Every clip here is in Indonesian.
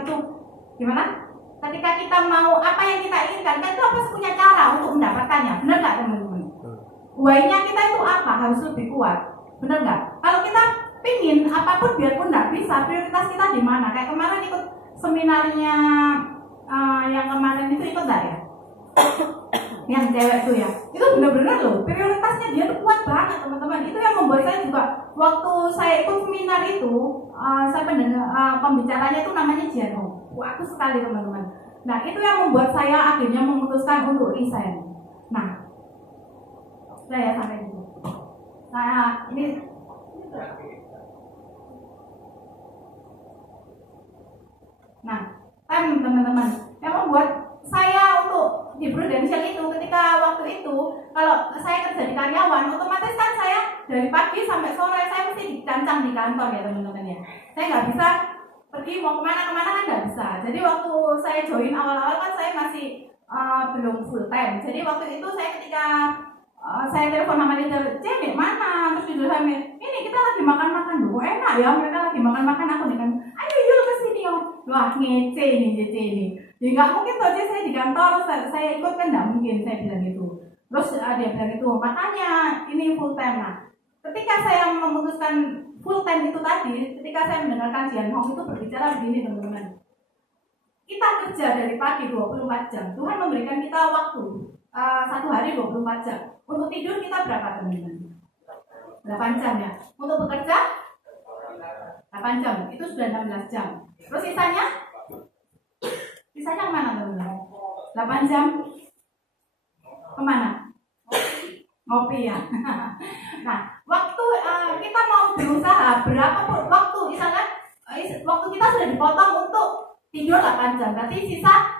itu gimana? Ketika kita mau apa yang kita inginkan, kan itu harus punya cara untuk mendapatkannya, benar nggak teman-teman? Why-nya kita itu apa? Harus lebih kuat, benar nggak? Kalau kita pingin apapun biarpun nggak bisa, prioritas kita di mana? Kayak kemarin ikut seminarnya yang kemarin itu ikut nggak ya? Yang cewek tuh ya, itu benar-benar loh prioritasnya dia tuh kuat banget teman-teman. Itu yang membuat saya juga waktu saya ikut seminar itu, saya pendengar pembicaranya itu namanya Jeno. Aku sekali teman-teman. Nah itu yang membuat saya akhirnya memutuskan untuk resign. Nah saya sampai itu. Nah ini teman-teman yang membuat saya untuk di Prudential itu ketika waktu itu kalau saya kerja di karyawan otomatis kan saya dari pagi sampai sore saya mesti dicancang di kantor ya teman-teman ya. Saya nggak bisa pergi mau kemana-kemana kan nggak bisa. Jadi waktu saya join awal-awal kan saya masih belum full time. Jadi waktu itu saya ketika saya telepon sama manajer, Cek mana? Terus judul saya, ini kita lagi makan-makan dulu, enak ya mereka lagi makan-makan aku nih kan, ayo yuk ke sini yuk. Wah ngece ini. Jadi nggak mungkin tuh aja saya di kantor, saya ikut kan nggak mungkin saya bilang gitu. Terus dia bilang itu, makanya ini full time. Nah, ketika saya memutuskan full time itu tadi, ketika saya mendengarkan Jian Hong itu berbicara begini teman-teman. Kita kerja dari pagi 24 jam, Tuhan memberikan kita waktu satu hari 24 jam. Untuk tidur kita berapa teman-teman? 8 jam ya. Untuk bekerja 8 jam, itu sudah 16 jam. Terus sisanya kemana teman-teman? 8 jam kemana? Ngopi ya. Nah, waktu kita mau berusaha berapa waktu, misalkan waktu kita sudah dipotong untuk tidur 8 jam, berarti sisa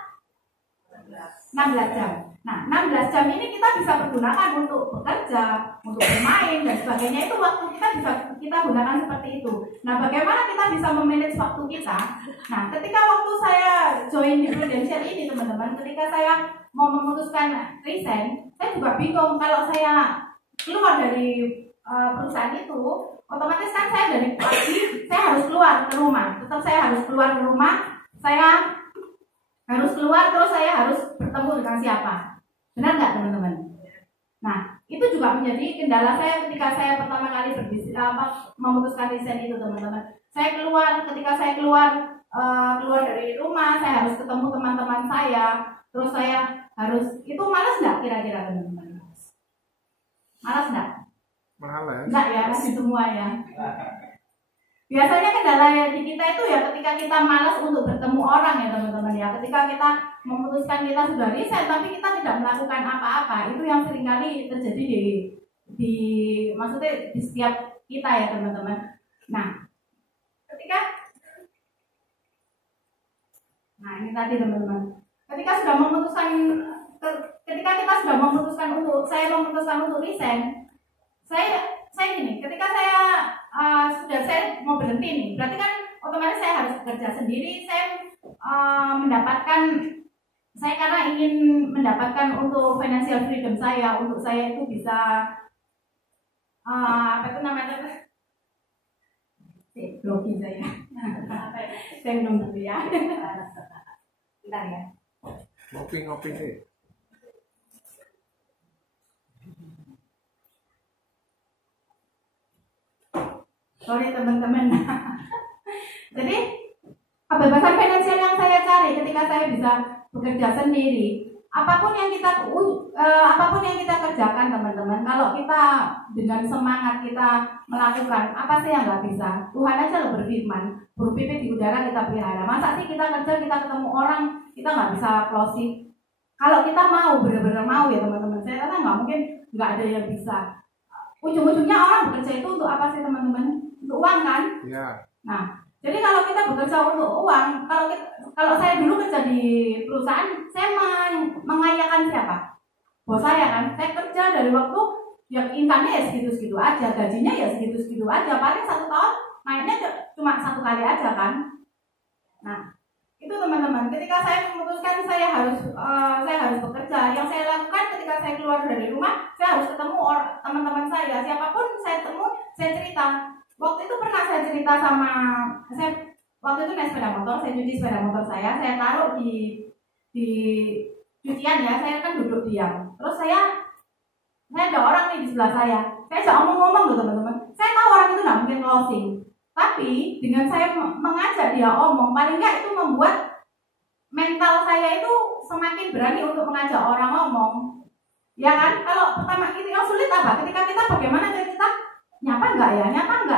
16 jam. Nah, 16 jam ini kita bisa pergunakan untuk bekerja, untuk bermain dan sebagainya. Itu waktu kita bisa kita gunakan seperti itu. Nah, bagaimana kita bisa memanage waktu kita? Nah, ketika waktu saya join di Prudential ini teman-teman, ketika saya mau memutuskan resign, saya juga bingung kalau saya keluar dari perusahaan itu, otomatis kan saya dari pagi saya harus keluar ke rumah. Tetap saya harus keluar ke rumah, saya harus keluar terus saya harus bertemu dengan siapa? Benar nggak teman-teman? Nah, itu juga menjadi kendala saya ketika saya pertama kali memutuskan resign itu teman-teman. Saya ketika saya keluar dari rumah, saya harus ketemu teman-teman saya. Terus saya harus, itu malas nggak kira-kira teman-teman? Malas nggak? Malas. Nggak ya, masih semua ya. Biasanya kendala di kita itu ya ketika kita malas untuk bertemu orang ya teman-teman ya. Ketika kita memutuskan kita sudah resign tapi kita tidak melakukan apa-apa, itu yang seringkali terjadi maksudnya di setiap kita ya teman-teman. Nah, ini tadi teman-teman. Ketika kita sudah memutuskan untuk resign, saya gini, ketika saya mau berhenti nih, berarti kan otomatis saya harus bekerja sendiri. Saya karena ingin mendapatkan untuk financial freedom saya, untuk saya itu bisa blogi saya. Saya minum dulu ya. Bentar ya. Ngopi sih. Sorry teman-teman. Jadi kebebasan finansial yang saya cari ketika saya bisa bekerja sendiri, apapun yang kita kerjakan teman-teman, kalau kita dengan semangat kita melakukan, apa sih yang nggak bisa? Tuhan aja loh berfirman, burung pipit di udara kita pelihara. Masa sih kita kerja, kita ketemu orang, kita nggak bisa closing? Kalau kita mau, benar-benar mau ya teman-teman, saya rasa nggak mungkin nggak ada yang bisa. Ujung-ujungnya orang bekerja itu untuk apa sih teman-teman? Untuk uang kan? Ya. Nah, jadi kalau kita bekerja untuk uang, kalau saya dulu kerja di perusahaan, saya mengayakan siapa? Bos saya kan. Saya kerja dari waktu yang income-nya ya segitu-segitu aja, gajinya ya segitu-segitu aja. Paling 1 tahun naiknya cuma 1 kali aja kan. Nah, itu teman-teman. Ketika saya memutuskan saya harus bekerja, yang saya lakukan ketika saya keluar dari rumah, saya harus ketemu teman-teman siapapun saya temui, saya cerita. Waktu itu pernah saya cerita waktu itu naik sepeda motor, saya cuci sepeda motor saya taruh di cucian ya, saya kan duduk diam. Terus saya ada orang nih di sebelah saya ajak ngomong-ngomong loh teman-teman. Saya tahu orang itu nggak mungkin closing, tapi dengan saya mengajak dia omong, paling nggak itu membuat mental saya itu semakin berani untuk mengajak orang ngomong. Ya kan? Kalau pertama itu yang sulit apa? Ketika kita bagaimana kita nyapa enggak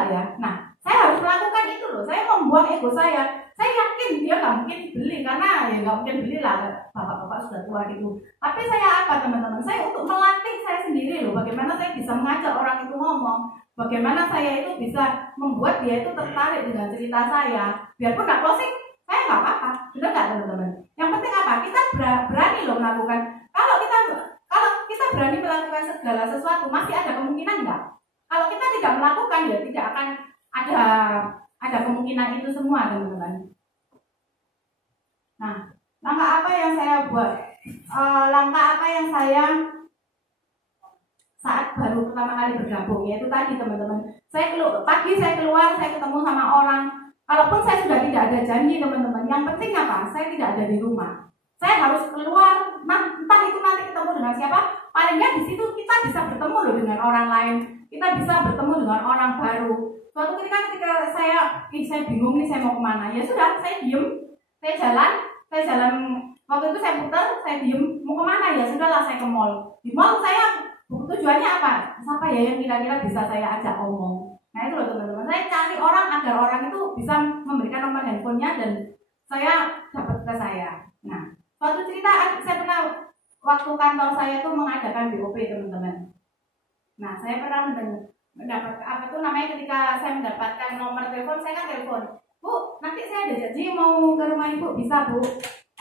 ya? Nah, saya harus melakukan itu loh. Saya membuang ego saya. Saya yakin dia nggak mungkin beli karena ya nggak mungkin beli lah, bapak-bapak sudah tua gitu. Tapi saya apa teman-teman? Saya untuk melatih saya sendiri loh. Bagaimana saya bisa mengajak orang itu ngomong? Bagaimana saya itu bisa membuat dia itu tertarik dengan cerita saya? Biarpun nggak closing, saya nggak apa-apa. Benar nggak teman-teman? Yang penting apa? Kita berani loh melakukan. Kalau kita berani melakukan segala sesuatu, masih ada kemungkinan nggak? Kalau kita tidak melakukan, ya tidak akan ada kemungkinan itu semua, teman-teman. Nah, langkah apa yang saya buat? Langkah apa yang saya saat baru pertama kali bergabung, yaitu tadi teman-teman. Pagi saya keluar, saya ketemu sama orang. Kalaupun saya sudah tidak ada janji, teman-teman, yang penting apa? Saya tidak ada di rumah. Saya harus keluar. Nah, entah itu nanti ketemu dengan siapa. Palingnya di situ kita bisa bertemu loh dengan orang lain. Kita bisa bertemu dengan orang baru. Suatu ketika saya bingung nih saya mau kemana, ya sudah saya diem, saya jalan. Waktu itu saya putar, saya diem, mau kemana ya sudahlah saya ke mall. Di mall saya tujuannya apa? Siapa ya yang kira-kira bisa saya ajak omong? Nah itu loh teman-teman, saya cari orang agar orang itu bisa memberikan nomor handphonenya dan saya dapat ke saya. Nah suatu cerita saya pernah waktu kantor saya itu mengadakan BOP teman-teman. Nah saya pernah mendapat apa tuh namanya ketika saya mendapatkan nomor telepon, saya kan telepon, Bu, nanti saya ada janji mau ke rumah ibu, bisa Bu?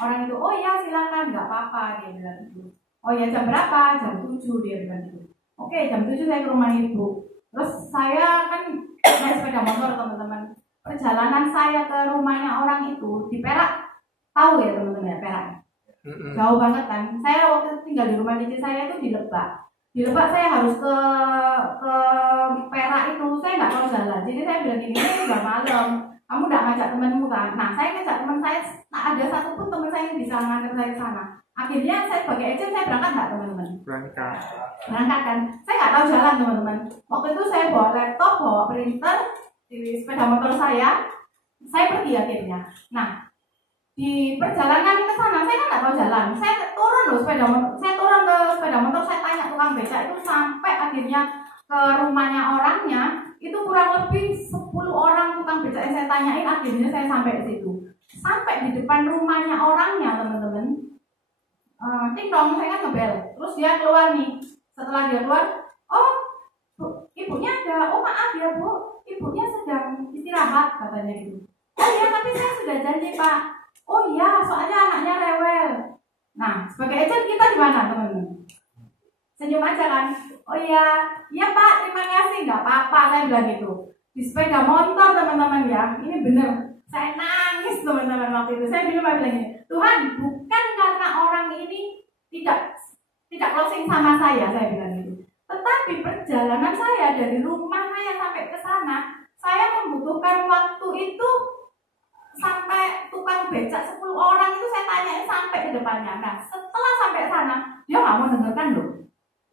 Orang itu, oh ya silakan, nggak apa-apa, dia bilang gitu. Oh ya jam berapa? Jam 7 dia bilang gitu. Oke jam 7 saya ke rumah ibu. Terus saya kan naik sepeda motor teman-teman. Perjalanan saya ke rumahnya orang itu di Perak, tahu ya teman-teman ya Perak? Jauh banget kan. Saya waktu itu tinggal di rumah cici saya itu di Lebak. Di Lebak saya harus ke Perak itu, saya nggak tahu jalan. Jadi saya bilang gini, ini udah malam, kamu nggak ngajak temanmu kan? Nah saya ngajak teman saya, tak ada satupun teman saya yang bisa ngantar saya ke sana. Akhirnya saya sebagai agent saya berangkat nggak teman-teman? Berangkat kan? Saya nggak tahu jalan teman-teman. Waktu itu saya bawa laptop, bawa printer di sepeda motor saya pergi akhirnya. Nah di perjalanan ke sana saya kan nggak tahu jalan. Saya turun loh sepeda motor, saya turun ke sepeda motor, saya tanya tukang beca itu sampai akhirnya ke rumahnya orangnya itu kurang lebih 10 orang tukang beca yang saya tanyain, akhirnya saya sampai di situ. Sampai di depan rumahnya orangnya teman-teman, ting dong saya kan ngebel, terus dia keluar nih. Setelah dia keluar, oh Bu, ibunya ada, oh maaf ya Bu, ibunya sedang istirahat katanya gitu. Oh iya tapi saya sudah janji Pak. Oh iya, soalnya anaknya rewel. Nah, sebagai agent kita di mana teman-teman? Senyum aja kan? Oh iya Pak, terima kasih, nggak apa-apa, saya bilang gitu. Di sepeda motor teman-teman ya, ini bener. Saya nangis teman-teman waktu itu. Saya bilang gini, Tuhan, bukan karena orang ini tidak closing sama saya bilang gitu. Tetapi perjalanan saya dari rumah saya sampai ke sana, saya membutuhkan waktu itu sampai tukang becak 10 orang itu saya tanyain sampai di depannya. Nah setelah sampai sana dia nggak mau dengarkan loh.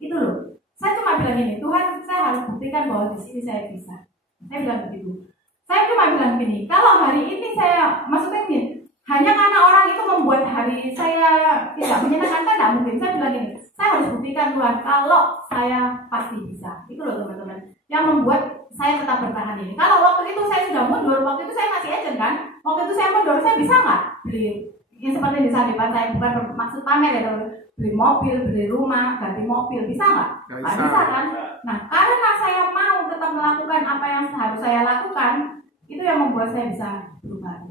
Itu loh. Saya cuma bilang gini, Tuhan saya harus buktikan bahwa di sini saya bisa. Saya bilang begitu. Saya cuma bilang gini, kalau hari ini saya maksudnya gini, hanya karena orang itu membuat hari saya tidak menyenangkan kan tidak mungkin. Saya bilang gini, saya harus buktikan Tuhan kalau saya pasti bisa. Itu loh teman-teman yang membuat saya tetap bertahan ini. Kalau waktu itu saya sudah mundur, waktu itu saya masih agent kan. Waktu itu saya mundur, saya bisa nggak beli yang seperti di depan saya, bukan bermaksud pamer ya, beli mobil, beli rumah, ganti mobil, bisa nggak? Nggak bisa kan? Nah, karena saya mau tetap melakukan apa yang harus saya lakukan, itu yang membuat saya bisa berubah.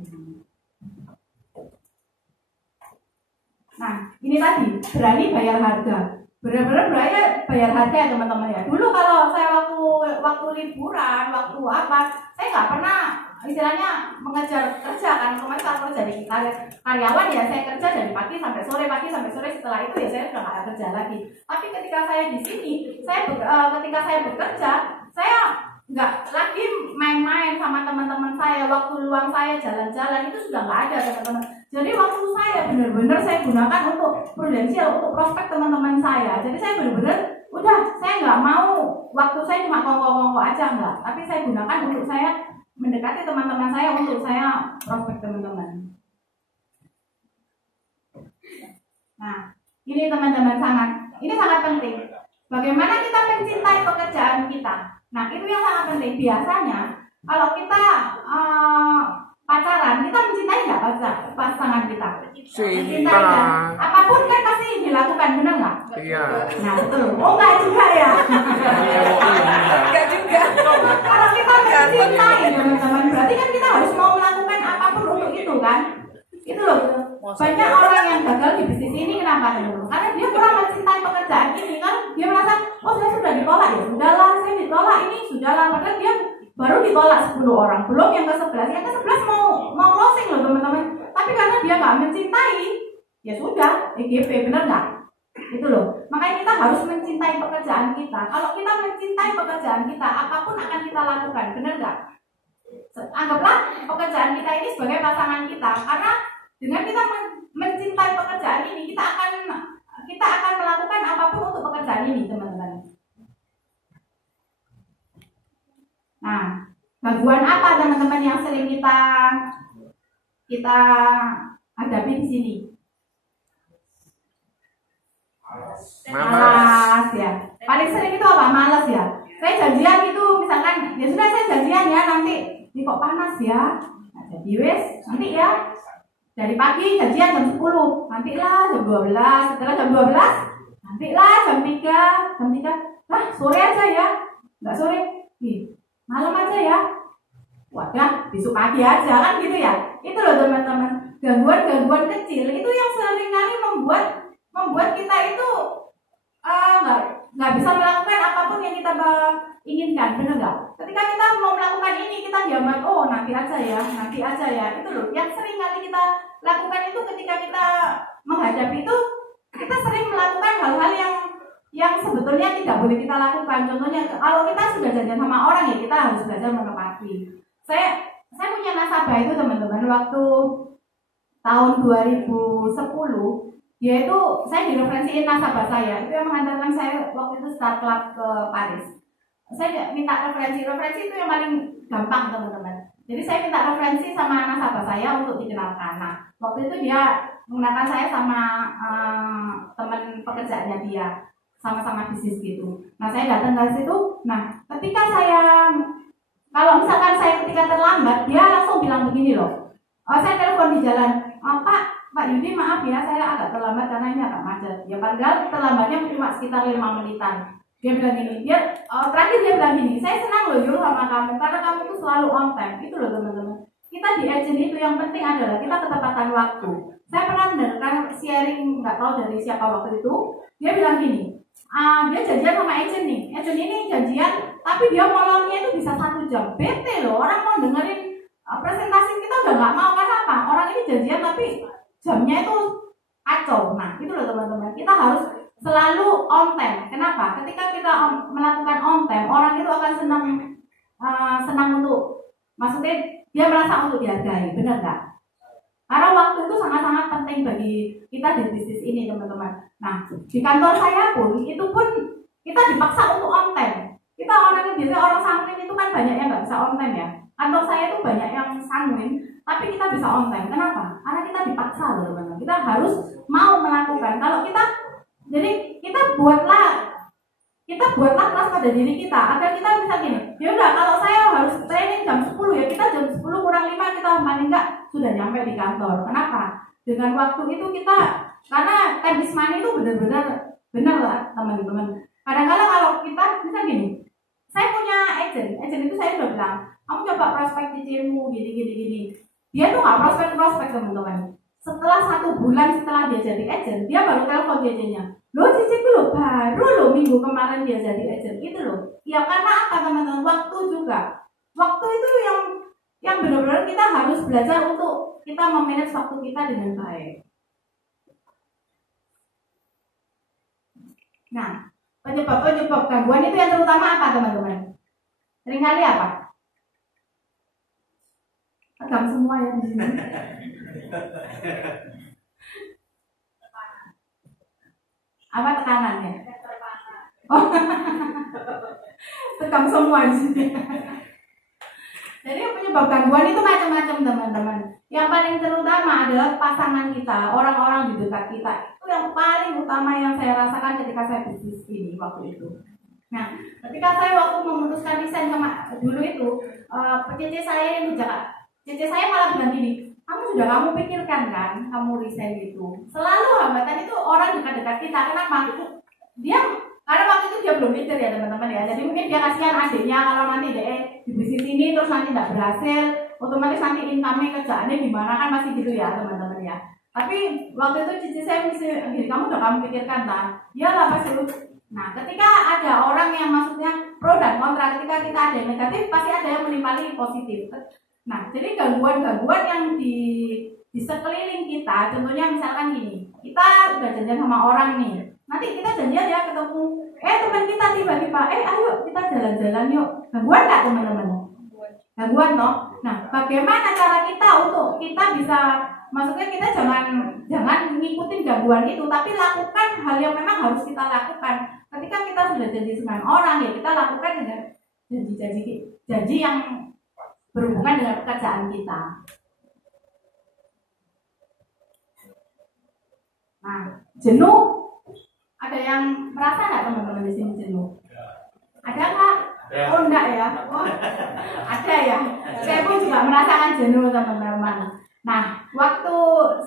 Nah, ini tadi berani bayar harga, benar-benar berani bayar harga ya teman-teman ya. Dulu kalau saya waktu liburan, waktu apa, saya nggak pernah istilahnya mengejar kerja kan. Kemarin kalau jadi karyawan ya saya kerja dari pagi sampai sore, setelah itu ya saya sudah nggak ada kerja lagi. Tapi ketika saya di sini, ketika saya bekerja, saya nggak lagi main-main sama teman-teman saya, waktu luang saya jalan-jalan itu sudah nggak ada teman-teman. Jadi waktu saya benar-benar saya gunakan untuk prudensial, untuk prospek teman-teman saya. Jadi saya benar-benar udah, saya nggak mau waktu saya cuma kongko-kongko aja nggak, tapi saya gunakan untuk saya mendekati teman-teman saya, untuk saya prospek teman-teman. Nah, ini teman-teman ini sangat penting. Bagaimana kita mencintai pekerjaan kita? Nah, itu yang sangat penting. Biasanya kalau kita pacaran, kita mencintai nggak pasangan kita? Mencintai kan? Apapun kan pasti dilakukan, benar nggak? Iya. Nah, betul. Oh, nggak juga ya? Nggak juga. Kalau kita mencintai teman-teman, berarti kan kita harus mau melakukan apapun untuk itu kan? Itu loh. Banyak orang yang gagal di bisnis ini kenapa teman-teman? Karena dia kurang mencintai pekerjaan ini kan. Dia merasa, oh saya sudah ditolak ya, sudahlah saya ditolak ini, sudahlah. Padahal dia baru ditolak 10 orang, belum yang ke-11. Yang ke-11 mau closing loh teman-teman. Tapi karena dia nggak mencintai, ya sudah, EGP, benar nggak? Itu loh. Makanya kita harus mencintai pekerjaan kita. Kalau kita mencintai pekerjaan kita, apapun akan kita lakukan, benar nggak? Anggaplah pekerjaan kita ini sebagai pasangan kita, karena dengan kita mencintai pekerjaan ini, kita akan melakukan apapun untuk pekerjaan ini, teman-teman. Nah, gangguan apa teman-teman yang sering kita hadapi di sini? Malas ya. Paling sering itu apa? Malas ya. Saya janjian itu misalkan, ya sudah saya janjian ya nanti. Ini kok panas ya? Nah, jadi wes nanti ya. Dari pagi janjian jam 10, nantilah jam 12, setelah jam 12, nantilah jam 3, lah sore aja ya, nggak sore, malam aja ya, wadah besok pagi aja kan gitu ya. Itu loh teman-teman, gangguan-gangguan kecil itu yang seringkali membuat kita itu nggak bisa melakukan apapun yang kita inginkan, benar nggak? Ketika kita mau melakukan ini, kita diamat, oh nanti aja ya, itu loh yang sering kali kita lakukan itu. Ketika kita menghadapi itu, kita sering melakukan hal-hal yang sebetulnya tidak boleh kita lakukan. Contohnya, kalau kita sudah janjian sama orang ya kita harus belajar menepati. Saya punya nasabah itu teman-teman, waktu tahun 2010, yaitu saya direferensiin nasabah saya, itu yang mengantarkan saya waktu itu Star Club ke Paris. Saya minta referensi itu yang paling gampang teman-teman. Jadi saya minta referensi sama nasabah saya untuk dikenalkan. Nah, waktu itu dia menggunakan saya sama teman pekerjaannya dia, sama-sama bisnis gitu. Nah, saya datang ke situ. Nah, kalau misalkan saya ketika terlambat, dia langsung bilang begini loh. Saya telepon di jalan, Pak Yudi maaf ya, saya agak terlambat karena ini agak macet. Ya padahal terlambatnya cuma sekitar 5 menitan. Dia bilang gini, terakhir dia bilang gini, saya senang loh Yul sama kamu karena kamu tuh selalu on time. Itu loh teman-teman. Kita di agent itu yang penting adalah kita ketepatan waktu. Saya pernah mendengarkan sharing, nggak tahu dari siapa waktu itu, dia bilang gini, dia janjian sama agent nih, agent ini janjian, tapi dia molornya itu bisa 1 jam. Bete loh, orang mau dengerin presentasi kita udah nggak mau, karena apa? Orang ini janjian tapi jamnya itu kacau. Nah itu loh teman-teman, kita harus selalu on time. Kenapa? Ketika kita melakukan on time, orang itu akan senang untuk, maksudnya dia merasa untuk dihargai, benar nggak? Karena waktu itu sangat-sangat penting bagi kita di bisnis ini teman-teman. Nah di kantor saya pun itu pun kita dipaksa untuk on time. Kita biasanya orang sanguin itu kan banyak yang nggak bisa on time ya. Kantor saya itu banyak yang sanguin, tapi kita bisa on time. Kenapa? Karena kita dipaksa loh teman-teman. Kita harus mau melakukan. Kalau jadi kita buatlah kelas pada diri kita agar kita bisa gini. Ya udah, kalau saya harus training jam 10 ya kita jam 10 kurang 5 kita paling enggak sudah nyampe di kantor. Kenapa? Dengan waktu itu kita, karena time is money itu benar lah teman-teman. Kadang-kadang kalau kita bisa gini. Saya punya agent itu saya udah bilang, kamu coba prospek cicilmu gini. Dia tuh nggak prospek teman-teman. Setelah 1 bulan setelah dia jadi agent, dia baru telepon agentnya. Loh cicikku loh, baru loh minggu kemarin dia jadi agent. Itu loh. Ya karena apa teman-teman? Waktu juga. Waktu itu yang benar-benar kita harus belajar untuk kita memanage waktu kita dengan baik. Nah, penyebab gangguan itu yang terutama apa teman-teman? Seringkali apa? Tegang semua ya di sini. Apa tekanannya? Oh, tegang semua di sini. Jadi penyebab gangguan itu macam-macam teman-teman. Yang paling terutama adalah pasangan kita, orang-orang di dekat kita. Itu yang paling utama yang saya rasakan ketika saya bisnis ini waktu itu. Nah, ketika saya waktu memutuskan resign dulu itu, cici saya yang Jakarta, cici saya malah bilang gini, kamu pikirkan kan, kamu resign itu. Selalu hambatan itu orang dekat-dekat kita. Kenapa? Karena waktu itu dia belum mikir ya teman-teman ya. Jadi mungkin dia kasihan adiknya kalau nanti dia di bisnis ini terus nanti tidak berhasil, otomatis nanti income-nya kerjaannya gimana kan masih gitu ya teman-teman ya. Tapi waktu itu cici saya mesti gini, kamu pikirkan lah. Ya lah pasti. Nah, ketika ada orang yang maksudnya pro dan kontra, ketika kita ada yang negatif, pasti ada yang menimpali positif. Nah, jadi gangguan-gangguan yang di sekeliling kita, contohnya misalkan gini, kita udah janjian sama orang nih, nanti kita janjian ya ketemu, teman kita tiba-tiba, ayo kita jalan-jalan yuk, gangguan nggak teman-teman? Gangguan toh. Nah, bagaimana cara kita untuk kita bisa, maksudnya kita jangan ngikutin gangguan itu, tapi lakukan hal yang memang harus kita lakukan. Ketika kita sudah janji dengan orang ya kita lakukan dengan janji yang berhubungan dengan pekerjaan kita. Nah, jenuh, ada yang merasa nggak teman-teman di sini jenuh? Ada nggak? Oh enggak ya? Oh, ada ya. Saya pun juga merasakan jenuh teman-teman. Nah, waktu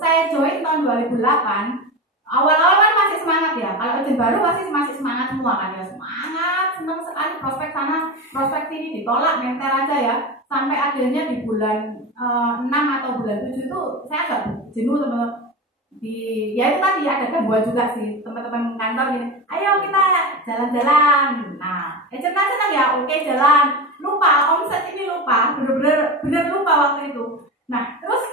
saya join tahun 2008, awal-awal kan masih semangat ya. Kalau agent baru pasti masih semangat semua kan ya. Semangat, senang sekali prospek sana, prospek sini ditolak, menter aja ya. Sampai akhirnya di bulan 6 atau bulan 7 itu saya agak jenuh teman-teman. Ya itu tadi ada gangguan juga sih teman-teman kantor gini, ayo kita jalan-jalan. Nah, agent senang ya, oke jalan. Lupa, omset ini lupa, bener-bener lupa waktu itu. Nah, terus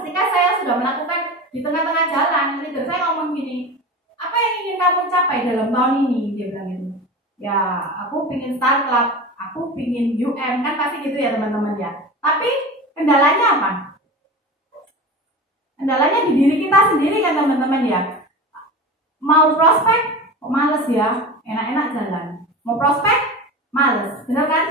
ketika saya sudah melakukan di tengah-tengah jalan, leader saya ngomong gini, apa yang ingin kamu capai dalam tahun ini? Dia bilang gitu. Ya, aku pingin startup, aku pingin UM, kan pasti gitu ya teman-teman ya. Tapi kendalanya apa? Kendalanya di diri kita sendiri kan teman-teman ya. Mau prospek, males ya, enak-enak jalan. Mau prospek, males, benar kan?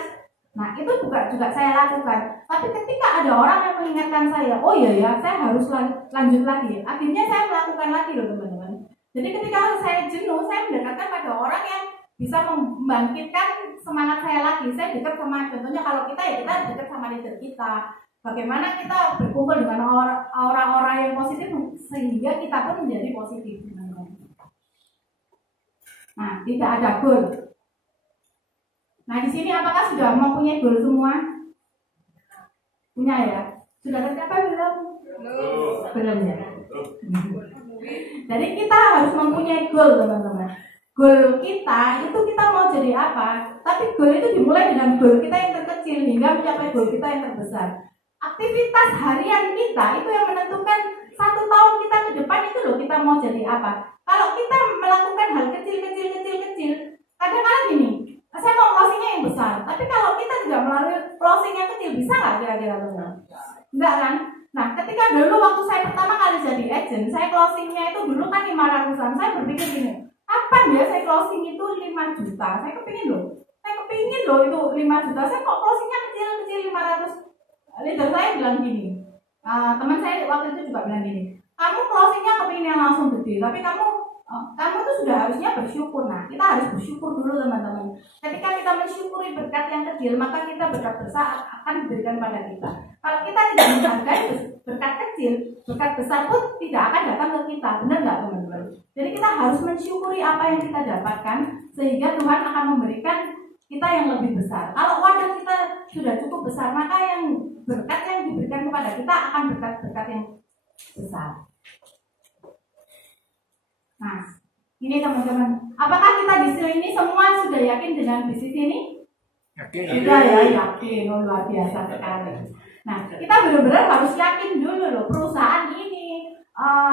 Nah itu juga saya lakukan. Tapi ketika ada orang yang mengingatkan saya, oh iya ya, saya harus lanjut lagi. Akhirnya saya melakukan lagi loh teman-teman. Jadi ketika saya jenuh, saya mendekatkan pada orang yang bisa membangkitkan semangat saya lagi. Saya dekat sama, contohnya kalau kita ya kita dekat sama leader kita. Bagaimana kita berkumpul dengan orang-orang yang positif sehingga kita pun menjadi positif. Nah, tidak ada goal. Nah, di sini apakah sudah mempunyai goal semua? Punya ya? Sudah tercapai belum? Belum ya? Jadi kita harus mempunyai goal teman-teman. Goal kita itu kita mau jadi apa? Tapi goal itu dimulai dengan goal kita yang terkecil hingga mencapai goal kita yang terbesar. Aktivitas harian kita itu yang menentukan 1 tahun kita ke depan itu loh kita mau jadi apa. Kalau kita melakukan hal kecil, kadang-kadang gini, saya mau closingnya yang besar, tapi kalau kita tidak melalui closing yang kecil, bisa nggak kira-kira teman? Enggak kan? Nah, ketika dulu waktu saya pertama kali jadi agent, saya closingnya itu dulu kan 500-an, saya berpikir gini, kapan ya saya closing itu 5 juta? Saya kepingin loh itu 5 juta, saya kok closingnya kecil 500. Leader saya bilang gini, teman saya waktu itu juga bilang gini, kamu closingnya kepingin yang langsung gede, tapi kamu tuh sudah harusnya bersyukur. Nah, kita harus bersyukur dulu teman-teman. Ketika kita mensyukuri berkat yang kecil, maka kita berkat besar akan diberikan pada kita. Kalau kita tidak menghargai berkat kecil, berkat besar pun tidak akan datang ke kita. Benar nggak teman-teman? Jadi kita harus mensyukuri apa yang kita dapatkan, sehingga Tuhan akan memberikan kita yang lebih besar. Kalau wadah kita sudah cukup besar, maka yang berkat yang diberikan kepada kita akan berkat-berkat yang besar. Nah, ini teman-teman, apakah kita di sini semua sudah yakin dengan bisnis ini? Yakin. Sudah ya, yakin. Oh, luar biasa sekali. Nah, kita benar-benar harus yakin dulu loh, perusahaan ini,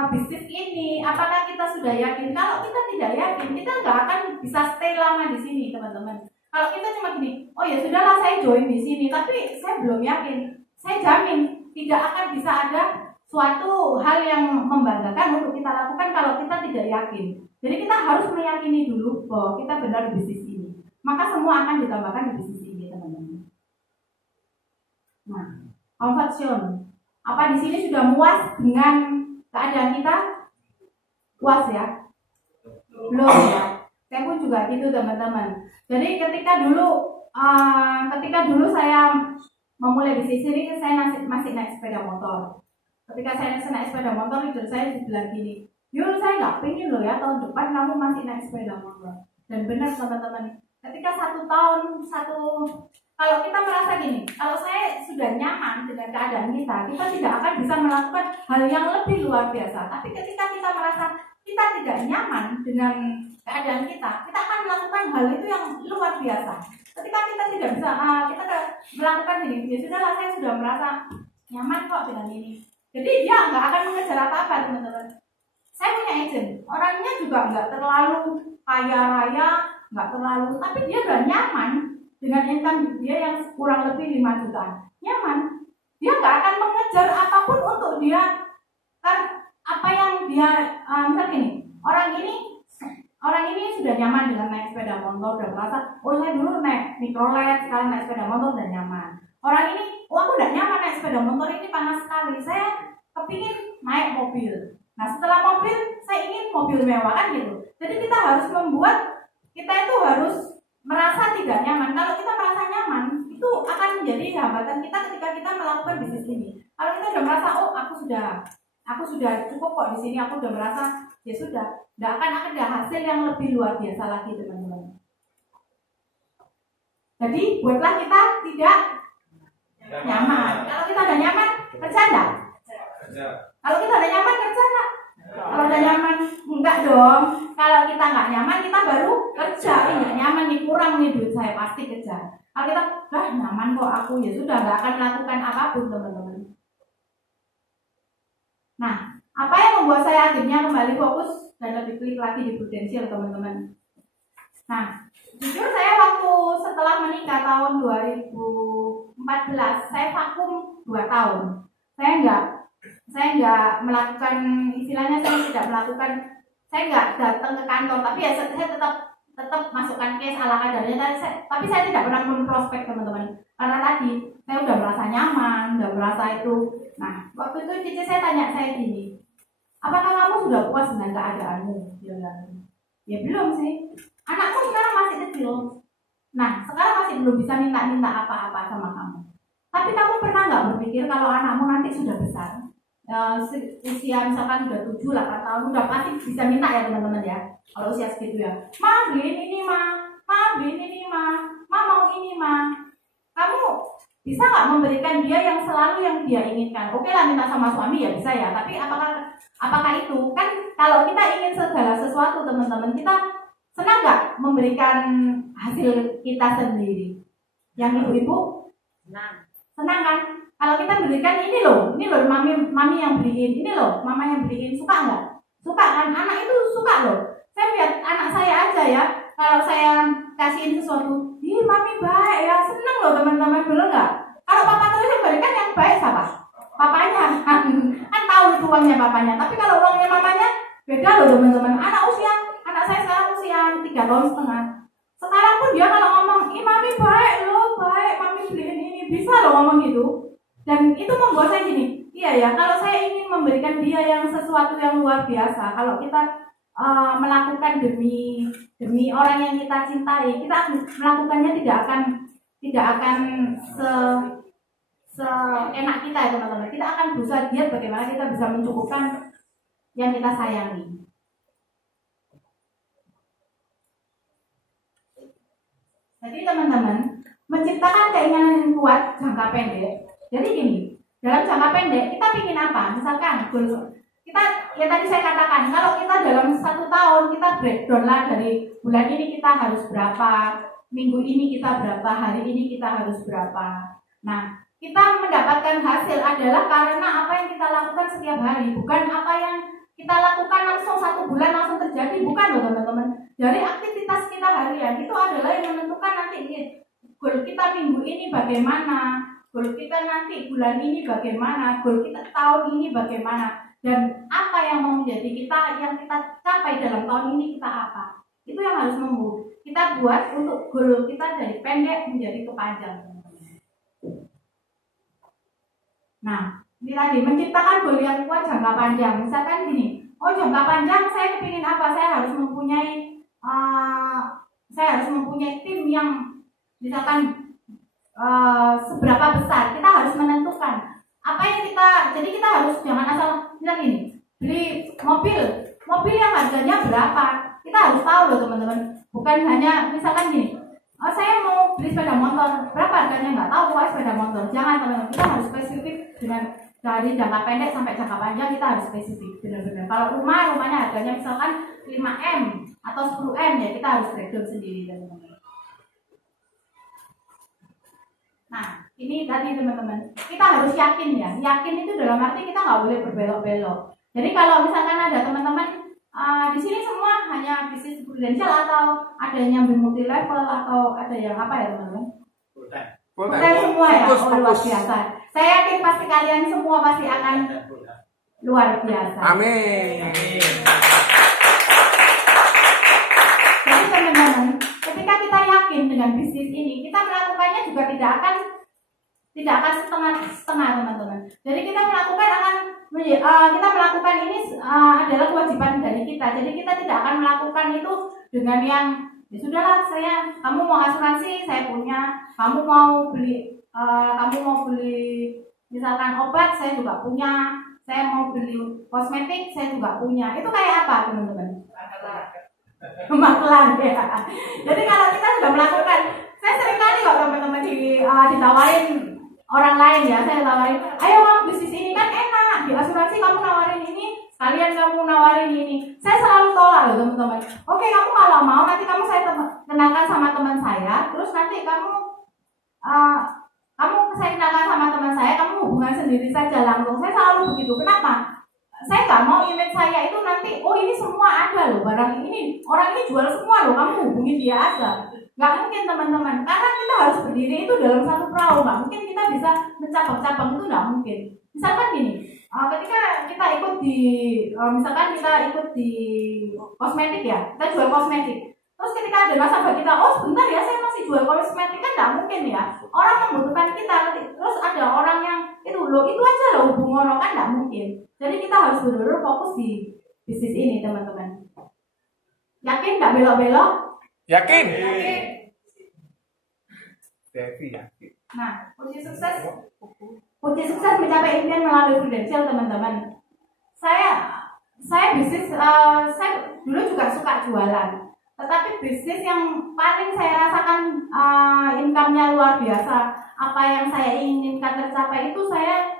bisnis ini, apakah kita sudah yakin? Kalau kita tidak yakin, kita nggak akan bisa stay lama di sini, teman-teman. Kalau kita cuma gini, oh ya sudahlah saya join di sini, tapi saya belum yakin. Saya jamin tidak akan bisa ada suatu hal yang membanggakan untuk kita lakukan kalau kita tidak yakin. Jadi kita harus meyakini dulu bahwa kita benar di bisnis ini. Maka semua akan ditambahkan di bisnis ini, teman-teman. Nah, comfort zone. Apa di sini sudah muas dengan keadaan kita? Puas ya? Belum ya? Saya pun juga gitu, teman-teman. Jadi ketika dulu saya memulai bisnis ini, saya masih naik sepeda motor. Ketika saya naik sepeda motor, leader saya bilang gini, Yul, saya nggak pengen loh ya tahun depan kamu masih naik sepeda motor. Dan benar teman-teman, ketika kalau kita merasa gini, kalau saya sudah nyaman dengan keadaan kita tidak akan bisa melakukan hal yang lebih luar biasa. Tapi ketika kita merasa kita tidak nyaman dengan keadaan kita akan melakukan hal itu yang luar biasa. Ketika kita tidak bisa, kita melakukan ini, ya sudahlah, saya sudah merasa nyaman kok dengan ini. Jadi dia nggak akan mengejar apa-apa, teman-teman. Saya punya agent, orangnya juga nggak terlalu kaya raya, nggak terlalu, tapi dia udah nyaman dengan income dia yang kurang lebih 5 juta. Nyaman. Dia nggak akan mengejar apapun untuk dia, kan apa yang dia, misalnya gini, orang ini sudah nyaman dengan naik sepeda motor, udah merasa, oh saya dulu naik mikrolet, sekarang naik sepeda motor udah nyaman. Orang ini, oh aku udah nyaman naik sepeda motor, ini panas sekali, saya kepingin naik mobil. Nah setelah mobil, saya ingin mobil mewah, kan gitu. Jadi kita harus membuat, kita itu harus merasa tidak nyaman. Kalau kita merasa nyaman, itu akan menjadi hambatan kita ketika kita melakukan bisnis ini. Kalau kita udah merasa, oh aku sudah cukup kok di sini, aku udah merasa, ya sudah, tidak akan ada hasil yang lebih luar biasa lagi, teman-teman. Jadi buatlah kita tidak nyaman. Kalau kita udah nyaman, kerja enggak? Kalau kita udah nyaman, kerja enggak? Kalau udah nyaman, enggak dong. Kalau kita nggak nyaman, kita baru kerja. Nggak nyaman nih, kurang nih duit saya, pasti kerja. Kalau kita, nyaman kok aku, ya sudah, nggak akan melakukan apapun, teman-teman. Nah, apa yang membuat saya akhirnya kembali fokus dan lebih klik lagi di Prudential, teman-teman? Nah, jujur saya waktu setelah menikah tahun 2014, saya vakum 2 tahun. Saya nggak melakukan, istilahnya saya nggak datang ke kantor, tapi ya saya tetap masukkan case ala kadarnya. Tapi saya tidak pernah memprospek, teman-teman, karena tadi saya udah merasa nyaman, udah merasa itu. Nah, waktu itu cici saya tanya saya gini, apakah kamu sudah puas dengan keadaanmu? Dia bilang, ya belum sih. Anakku sekarang masih kecil. Nah, sekarang masih belum bisa minta apa-apa sama kamu. Tapi kamu pernah nggak berpikir kalau anakmu nanti sudah besar, usia misalkan udah 7-8 tahun, udah pasti bisa minta ya, teman-teman ya. Kalau usia segitu ya, ma beliin ini ma beliin ini ma mau ini ma. Kamu bisa nggak memberikan dia yang selalu yang dia inginkan? Oke lah, minta sama suami ya bisa ya. Tapi apakah itu kan kalau kita ingin segala sesuatu, teman-teman, kita senang nggak memberikan hasil kita sendiri? Yang ibu-ibu senang kan? Kalau kita berikan ini loh mami yang beliin, ini loh mama yang beliin, suka nggak? Suka kan? Anak itu suka loh. Saya lihat anak saya aja ya, kalau saya kasihin sesuatu, mami baik ya, seneng loh, teman-teman, bener nggak? Kalau papa terus yang berikan, yang baik siapa? Papanya kan tahu itu uangnya papanya. Tapi kalau uangnya mamanya beda loh, teman-teman. Anak saya sekarang usia 3,5 tahun. Sekarang pun dia kalau ngomong, mami baik loh, baik, mami beliin ini, bisa loh ngomong gitu. Dan itu membuat saya gini, iya ya, kalau saya ingin memberikan dia yang sesuatu yang luar biasa, kalau kita melakukan demi orang yang kita cintai, kita melakukannya tidak akan seenak kita ya, teman-teman. Kita akan berusaha lihat bagaimana kita bisa mencukupkan yang kita sayangi. Jadi teman-teman, menciptakan keinginan yang kuat jangka pendek. Jadi gini, dalam jangka pendek kita ingin apa? Misalkan kita, ya tadi saya katakan, kalau kita dalam 1 tahun kita breakdown lah, dari bulan ini kita harus berapa, minggu ini kita berapa, hari ini kita harus berapa. Nah, kita mendapatkan hasil adalah karena apa yang kita lakukan setiap hari, bukan apa yang kita lakukan langsung 1 bulan langsung terjadi, bukan loh, teman-teman. Dari aktivitas kita harian itu adalah yang menentukan nanti goal bagaimana, goal kita nanti bulan ini bagaimana, goal kita tahun ini bagaimana, dan apa yang mau menjadi kita, yang kita capai dalam tahun ini kita apa. Itu yang harus kita buat untuk goal kita dari pendek menjadi ke panjang. Nah, ini tadi menciptakan goal yang kuat jangka panjang. Misalkan gini, oh jangka panjang saya kepingin apa? Saya harus mempunyai tim yang misalkan seberapa besar. Kita harus menentukan apa yang jadi kita harus jangan asal bilang gini, beli mobil yang harganya berapa. Kita harus tahu loh teman-teman. Bukan hanya misalkan gini, saya mau beli sepeda motor, berapa harganya nggak tahu, pokoknya sepeda motor. Jangan teman-teman, kita harus spesifik dengan dari jangka pendek sampai jangka panjang kita harus spesifik benar-benar. Kalau rumahnya harganya misalkan 5M atau 10M ya kita harus breakdown sendiri teman-teman. Nah ini tadi teman-teman, kita harus yakin ya. Yakin itu dalam arti kita nggak boleh berbelok-belok. Jadi kalau misalkan ada teman-teman di sini semua hanya bisnis prudensial atau ada yang multi level atau ada yang apa ya teman-teman? Bukan semua ya, luar biasa. Saya yakin pasti kalian semua pasti akan luar biasa. Amin. Jadi teman-teman, ketika kita yakin dengan bisnis ini, kita melakukannya juga tidak akan setengah-setengah teman-teman. Jadi kita melakukan ini adalah kewajiban dari kita. Jadi kita tidak akan melakukan itu dengan yang ya sudahlah kamu mau asuransi saya punya, kamu mau beli misalkan obat saya juga punya, saya mau beli kosmetik saya juga punya. Itu kayak apa teman-teman? Maklar ya. Jadi kalau kita sudah melakukan, saya sering kali kok teman-teman ditawarin orang lain ya, saya tawarin, ayo kamu bisnis ini kan enak, di asuransi kamu nawarin ini, sekalian kamu nawarin ini. Saya selalu tolak loh teman-teman. Oke, kamu kalau mau nanti saya kenalkan sama teman saya, terus nanti saya kenalkan sama teman saya, kamu hubungan sendiri saja langsung. Saya selalu begitu. Kenapa? Saya nggak mau image saya itu nanti, oh ini semua ada loh barang ini, orang ini jual semua loh, kamu hubungi dia aja. Nggak mungkin teman-teman, karena kita harus berdiri itu dalam satu perahu. Nggak mungkin kita bisa mencabang-cabang, itu nggak mungkin. Misalkan gini, ketika kita ikut di kosmetik ya, kita jual kosmetik. Terus ketika ada nasabah kita, oh sebentar ya saya masih jual kosmetik, kan nggak mungkin ya. Orang membutuhkan kita, terus ada orang yang itu aja loh hubungan, kan nggak mungkin. Jadi kita harus benar-benar fokus di bisnis ini teman-teman. Yakin nggak belok-belok? Yakin. Nah, kunci sukses mencapai impian melalui prudensial teman-teman. Saya bisnis, saya dulu juga suka jualan. Tetapi bisnis yang paling saya rasakan income-nya luar biasa, apa yang saya inginkan tercapai itu saya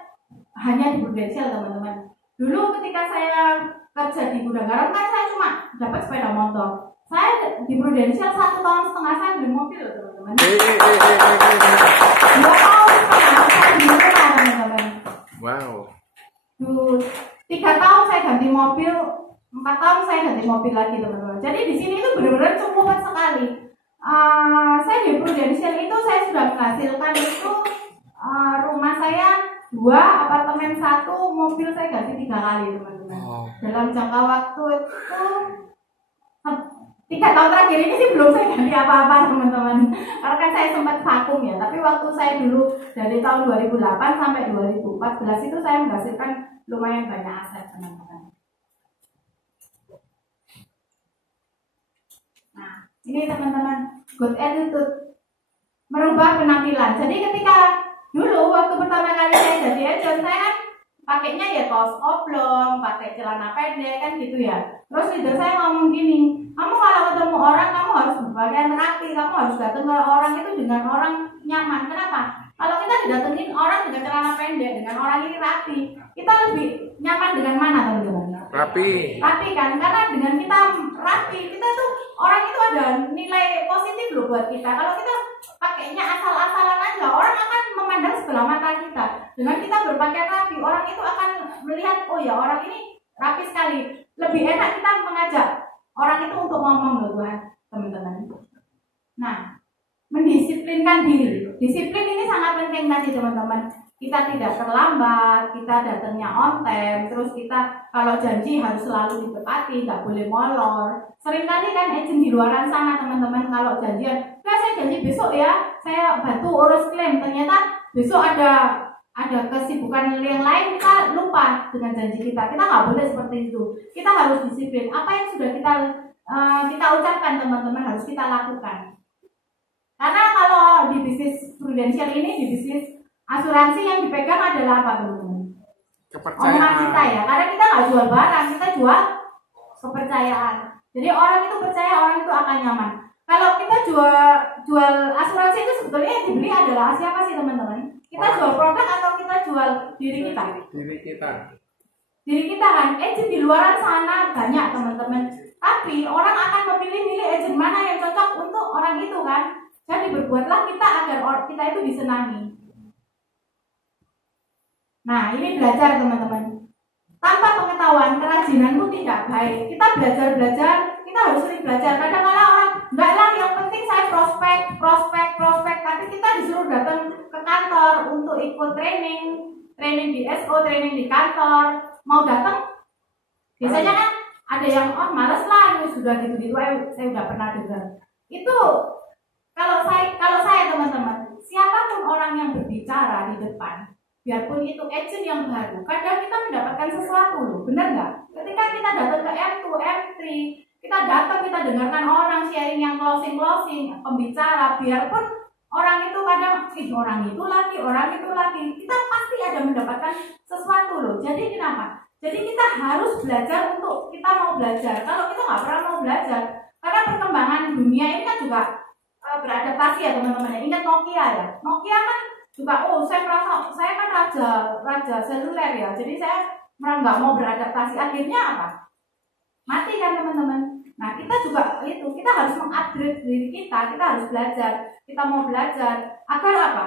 hanya di prudensial teman-teman. Dulu ketika saya kerja di gudang garam kan saya cuma dapat sepeda motor. Saya di prudensial 1,5 tahun saya beli mobil teman-teman. 2 tahun setengah saya beli mobil teman-teman. Wow. 3 tahun saya ganti mobil, 4 tahun saya ganti mobil lagi teman-teman. Jadi di sini itu benar-benar cukup sekali. Saya di prudensial itu saya sudah menghasilkan itu rumah saya 2, apartemen 1, mobil saya ganti 3 kali teman-teman. Dalam jangka waktu itu 3 tahun terakhir ini sih belum saya ganti apa-apa teman-teman. Karena kan saya sempat vakum ya. Tapi waktu saya dulu dari tahun 2008 sampai 2014 itu saya menghasilkan lumayan banyak aset teman-teman. Nah ini teman-teman, good attitude, merubah penampilan. Jadi ketika dulu waktu pertama kali saya jadi agent, saya kan pakainya ya kaos oblong, pakai celana pendek kan gitu ya. Terus leader saya ngomong gini, kamu kalau ketemu orang kamu harus berpakaian rapi, kamu harus datang ke orang itu dengan orang nyaman. Kenapa? Kalau kita didatengin orang dengan celana pendek, dengan orang ini rapi, kita lebih nyaman dengan mana teman-teman? Rapi. Rapi kan, karena dengan kita rapi, kita tuh orang itu ada nilai positif loh buat kita. Kalau kita pakainya asal-asalan aja, orang akan memandang sebelah mata kita. Dengan kita berpakaian rapi, orang itu akan melihat, oh ya orang ini rapi sekali. Lebih enak kita mengajak orang itu untuk ngomong loh buat teman-teman. Nah, mendisiplinkan diri. Disiplin ini sangat penting tadi teman-teman. Kita tidak terlambat, kita datangnya on time, terus kita kalau janji harus selalu ditepati, nggak boleh molor. Seringkali kan agent di luaran sana teman-teman kalau janjian, nah saya janji besok ya, saya bantu urus klaim, ternyata besok ada kesibukan yang lain, kita lupa dengan janji kita. Kita nggak boleh seperti itu. Kita harus disiplin. Apa yang sudah kita ucapkan teman-teman harus kita lakukan. Karena kalau di bisnis prudensial ini, di bisnis asuransi yang dipegang adalah apa teman-teman? Omongan kita ya. Karena kita nggak jual barang, kita jual kepercayaan. Jadi orang itu percaya, orang itu akan nyaman. Kalau kita jual asuransi itu sebetulnya yang dibeli adalah siapa sih teman-teman? Kita jual produk atau kita jual diri kita? Diri kita kan. Agent di luaran sana banyak teman-teman. Tapi orang akan memilih agent mana yang cocok untuk orang itu kan. Jadi berbuatlah kita agar kita itu disenangi. Nah ini belajar teman-teman. Tanpa pengetahuan, kerajinan pun tidak baik. Kita belajar, kita harus sering belajar. Kadang-kadang orang, enggak lah yang penting saya prospek. Tapi kita disuruh datang ke kantor untuk ikut training di SO, training di kantor. Mau datang, biasanya kan ada yang, males lah, ini sudah gitu-gitu, saya udah pernah dengar. Itu kalau saya teman-teman, siapapun orang yang berbicara di depan, biarpun itu agent yang baru, kadang kita mendapatkan sesuatu loh, benar nggak? Ketika kita datang ke M2, M3, kita datang, kita dengarkan orang sharing yang closing, pembicara, biarpun orang itu kadang, orang itu lagi, kita pasti ada mendapatkan sesuatu loh. Jadi kenapa? Jadi kita harus belajar untuk kita mau belajar. Kalau kita nggak pernah mau belajar, karena perkembangan dunia ini kan juga beradaptasi ya teman-teman. Ingat Nokia ya, Nokia kan juga saya merasa saya kan raja seluler ya, jadi saya nggak mau beradaptasi, akhirnya apa? Mati kan teman-teman. Nah kita juga itu, kita harus mengupgrade diri kita harus belajar, kita mau belajar agar apa?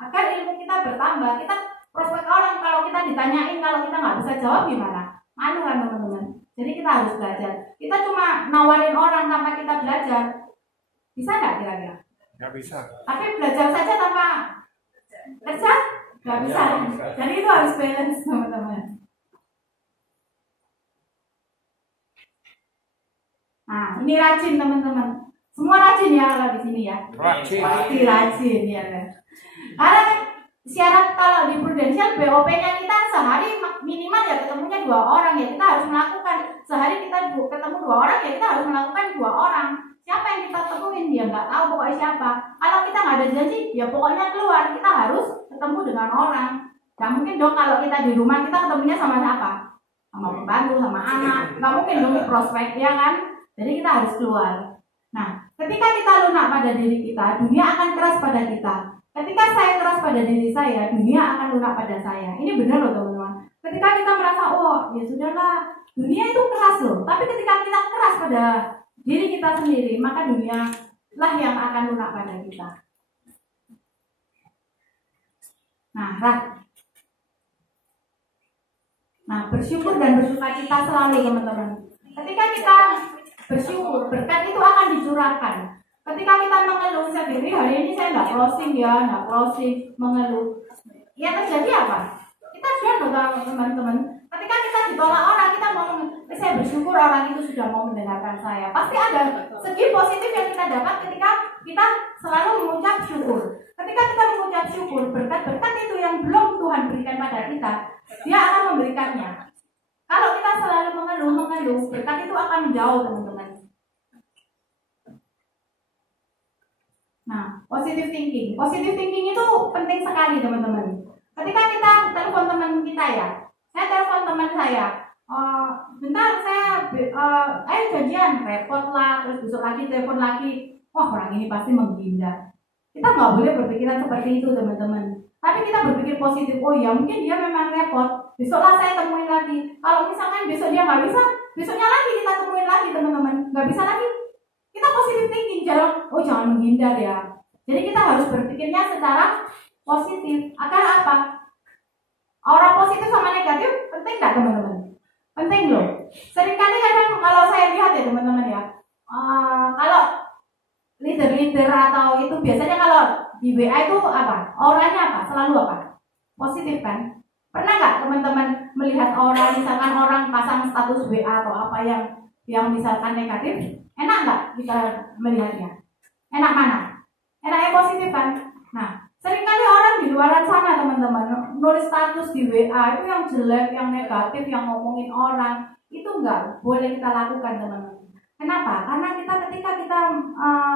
Agar ilmu kita bertambah. Kita prospek orang, kalau kita ditanyain, kalau kita nggak bisa jawab gimana? Malu kan teman-teman. Jadi kita harus belajar. Kita cuma nawarin orang tanpa kita belajar, bisa nggak kira-kira? Nggak bisa. Tapi belajar saja tanpa kerja nggak bisa. Jadi itu harus balance teman-teman. Nah ini rajin teman-teman. Semua rajin ya kalau di sini ya. Pasti rajin ya kan. Karena syarat kalau di prudensial BOP-nya kita sehari minimal ya ketemunya 2 orang ya, kita harus melakukan sehari kita ketemu 2 orang ya, kita harus melakukan 2 orang. Siapa yang kita temuin dia nggak tahu pokoknya siapa. Kalau kita nggak ada janji ya pokoknya keluar, kita harus ketemu dengan orang. Nggak mungkin dong kalau kita di rumah kita ketemunya sama siapa? Sama pembantu, sama anak. Nggak mungkin dong di prospek ya kan. Jadi kita harus keluar. Nah ketika kita lunak pada diri kita, dunia akan keras pada kita. Ketika saya keras pada diri saya, dunia akan lunak pada saya. Ini benar loh teman-teman. Ketika kita merasa, ya sudahlah, dunia itu keras loh. Tapi ketika kita keras pada diri kita sendiri, maka dunia lah yang akan lunak pada kita. Nah, bersyukur dan bersukacita selalu teman-teman. Ketika kita bersyukur, berkat itu akan dicurahkan. Ketika kita mengeluh sendiri, hari ini saya nggak closing, mengeluh. Yang terjadi apa? Kita sudah teman-teman. Ketika kita ditolak orang, kita mau, saya bersyukur orang itu sudah mau mendengarkan saya. Pasti ada segi positif yang kita dapat ketika kita selalu mengucap syukur. Ketika kita mengucap syukur, berkat-berkat itu yang belum Tuhan berikan pada kita, Dia akan memberikannya. Kalau kita selalu mengeluh, berkat itu akan menjauh teman-teman. Nah, positive thinking itu penting sekali teman-teman. Ketika kita telepon teman kita ya, saya telepon teman saya, bentar saya janjian, repot lah, terus besok lagi telepon lagi, orang ini pasti menghindar. Kita nggak boleh berpikiran seperti itu teman-teman. Tapi kita berpikir positif, ya mungkin dia memang repot, besoklah saya temuin lagi. Kalau misalkan besok dia nggak bisa, besoknya lagi kita temuin lagi teman-teman. Nggak bisa lagi, kita positive thinking, jangan menghindar ya. Jadi kita harus berpikirnya secara positif. Agar apa? Orang positif sama negatif penting nggak teman-teman? Penting loh. Seringkali kadang kalau saya lihat ya teman-teman ya, kalau leader atau itu di WA itu apa? Auranya apa? Selalu apa? Positif kan? Pernah nggak teman-teman melihat orang, misalkan orang pasang status WA atau apa yang misalkan negatif? Enak nggak kita melihatnya? Enak mana? Enak yang positif kan? Nah, seringkali orang di luar sana teman-teman nulis status di WA itu yang jelek, yang negatif, yang ngomongin orang, itu nggak boleh kita lakukan teman-teman. Kenapa? Karena ketika kita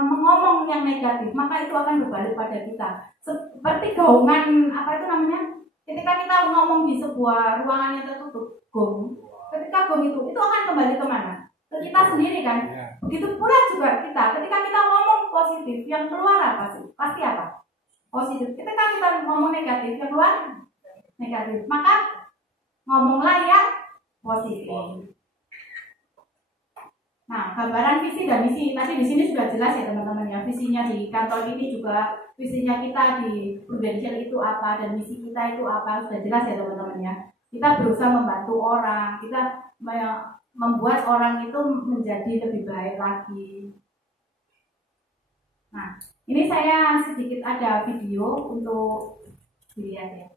mengomong yang negatif, maka itu akan berbalik pada kita. Seperti gaungan apa itu namanya? Ketika kita ngomong di sebuah ruangan yang tertutup, gong. Ketika gong itu akan kembali kemana? Ke kita sendiri kan? Begitu pula juga kita. Ketika kita ngomong positif, yang keluar apa sih? Pasti apa? Positif. Ketika kita ngomong negatif, yang keluar negatif. Maka ngomonglah yang positif. Nah, gambaran visi dan misi tadi di sini sudah jelas ya teman-teman ya. Visinya di kantor ini juga, visinya kita di Prudential itu apa dan misi kita itu apa, sudah jelas ya teman-teman ya. Kita berusaha membantu orang, kita membuat orang itu menjadi lebih baik lagi. Nah, ini saya sedikit ada video untuk dilihat ya.